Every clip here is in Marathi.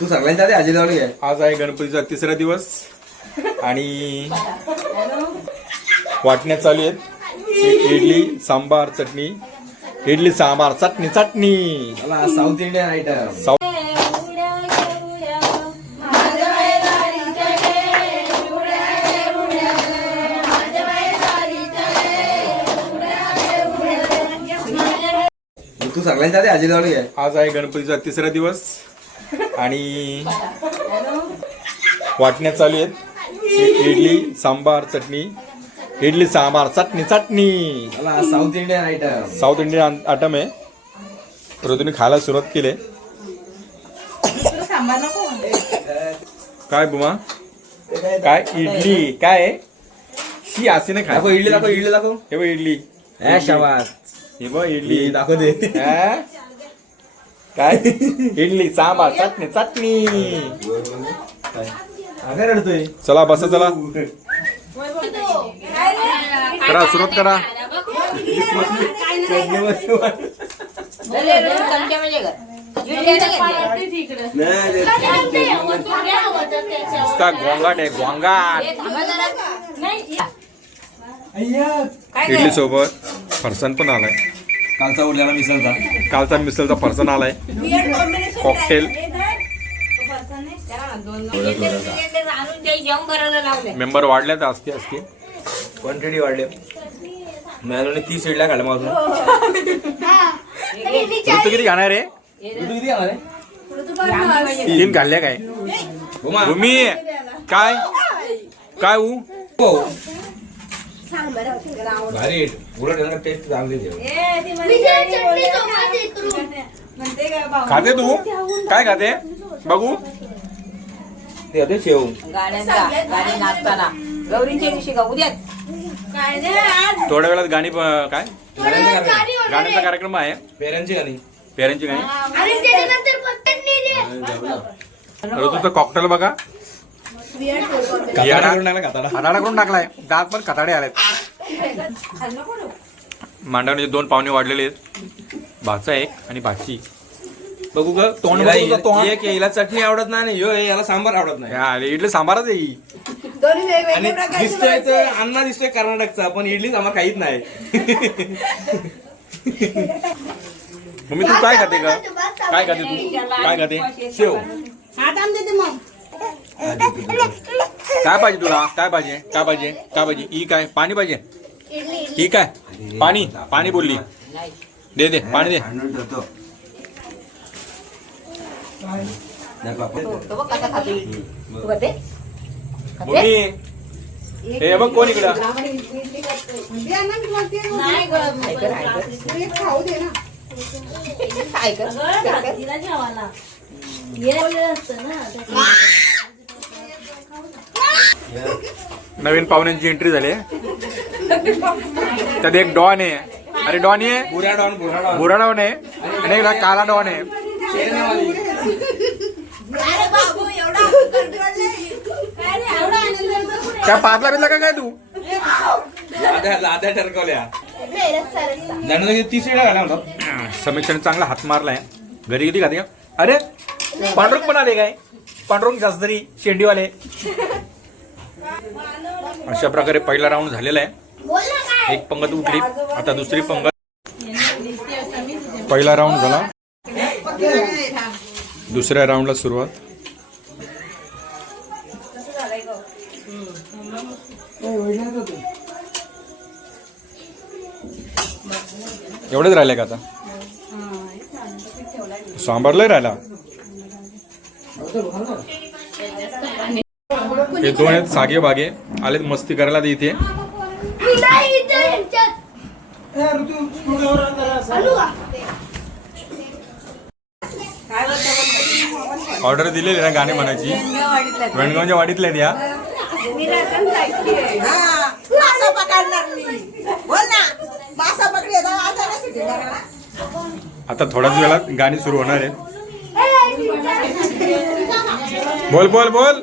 तू सगळ्यांच्या आधी आजी जवळ घे. आज आहे गणपतीचा तिसरा दिवस आणि वाटण्या चालू आहेत. Idli sambar chutney. Idli sambar chutney chutney. South Indian item साऊ- तू सगळ्यांच्या आधी आजी जवळ घे. आज आहे गणपतीचा तिसरा दिवस. आणि वाटण्या चालू आहेत. Idli sambar chutney. Idli sambar chutney chutney. South Indian item south Indian item आहे. रोदीने खायला सुरुवात केली. काय बुमा? काय इडली? काय? शी असे नाही दाखव खाय इडली दाखव इडली दाखव. हे बघ इडली. हे बघ इडली. दाखव दे. हा? काय? इडली सांबार चटणी चटणी. काय रडतोय चला बसा चला. करा सुरुवात करा. नुसता गोंगाट आहे गोंगाट इडली सोबत फरसाण पण आलाय. कालचा उरलेला मिसळचा. कालचा मिसळचा फरसाण आलाय. कॉकटेल मेंबर वाढल्यात असते असते क्वांटिटी वाढले. मॅनोने तीस इडल्या काढल्या माझून ऋतू किती खाणार रे तू किती खाणार आहे? तीन खाल्ल्या काय? भूमा. भूमी काय? काय ऊ? हो. भारी उलट टेस्ट चांगली खाते तू. काय खाते? बघू. ते होते शेव. गाड्यांचा गाडी नाचताना. गौरींच्या दिवशी का उद्याच? थोड्या वेळात गाणी प- काय? गाण्याचा कार्यक्रम आहे. पेऱ्यांची गाणी. पेरेंटची गाणी. ऋतूचं कॉकटेल बघा. कातडा करून टाकला कातडा खताडा करून टाकलाय. दात पण खताडे आलेत. मांडवण्याचे दोन पाहुणे वाढलेले आहेत. भाचा एक आणि भाची. बघू ग तोंड एक याला चटणी आवडत नाही आणि ह्यो याला सांबार आवडत नाही. या, इडली सांबारच आहे ही. आणि दिसतोय तर अण्णा दिसतोय कर्नाटकचा पण इडली सांबार काहीच नाही. मम्मी तू काय खाते का काय खाते तू? काय खाते? शेव. काय पाहिजे तुला? काय पाहिजे? काय पाहिजे? काय पाहिजे? ही काय? पाणी पाहिजे? ही काय? पाणी. पाणी बोलली. दे दे. पाणी दे. हे बघ कोण इकडं? काय कर नवीन पाहुण्यांची एंट्री झाली आहे. त्यात एक डॉन आहे. अरे डॉन आहे बुरा डॉन बुरा डॉन. बुरा डॉन आहे. आणि एक काला डॉन आहे. काय पाचला बिजला का काय तू? समीक्षाने चांगला हात मारलाय. घरी किती खाते? का अरे पांडुरंग पण आले काय? पांडुरंग शास्त्री शेंडीवाले. अशा प्रकारे पहिला राऊंड झालेला आहे. एक पंगत उठली आता दुसरी पंगत. पहिला राऊंड झाला. दुसऱ्या राऊंडला सुरुवात. एवढेच राहिले का आता? सांबारलाही राहिला. हे दोन आहेत सागे बागे. आलेत मस्ती करायला ते इथे. ऑर्डर दिलेली ना गाणे म्हणायची. वेणगावच्या वाडीतल्या आहेत या. आता थोड्याच वेळात गाणी सुरू होणार आहेत. बोल बोल बोल.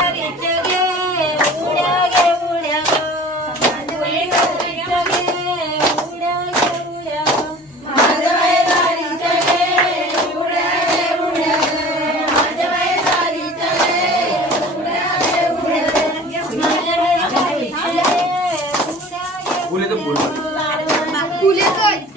Bagulho é doido.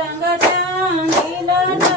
లంగ లంగిలవ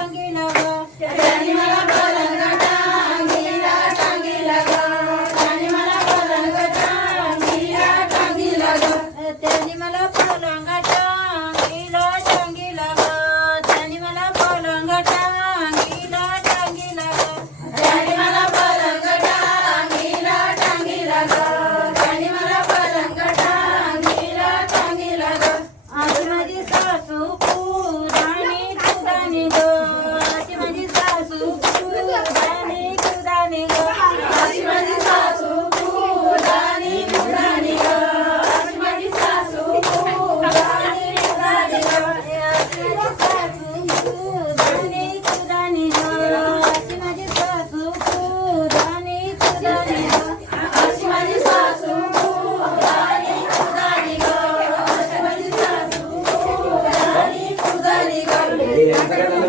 Yeah.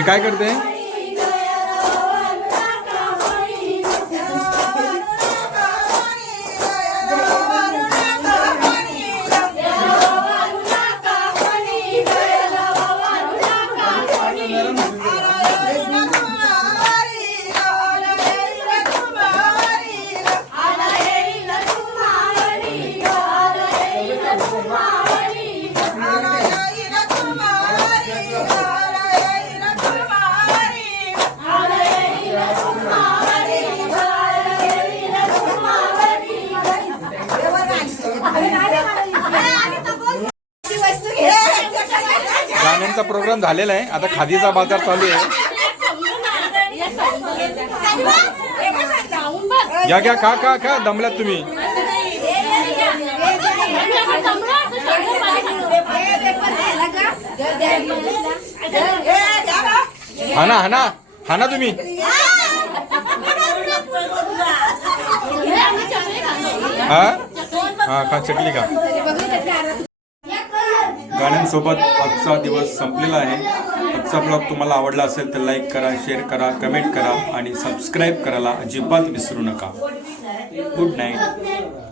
तुम्ही काय करते कार्यक्रम झालेला आहे. आता खादीचा बाजार चालू आहे. घ्या घ्या खा का खा दमल्यात तुम्ही. हाना हाना हाना तुम्ही. हा? हा खा चटली का गाण्यांसोबत आजचा दिवस संपलेला आहे. आजचा ब्लॉग तुम्हाला आवडला असेल तर लाईक करा शेअर करा कमेंट करा आणि सबस्क्राईब करायला अजिबात विसरू नका. Good night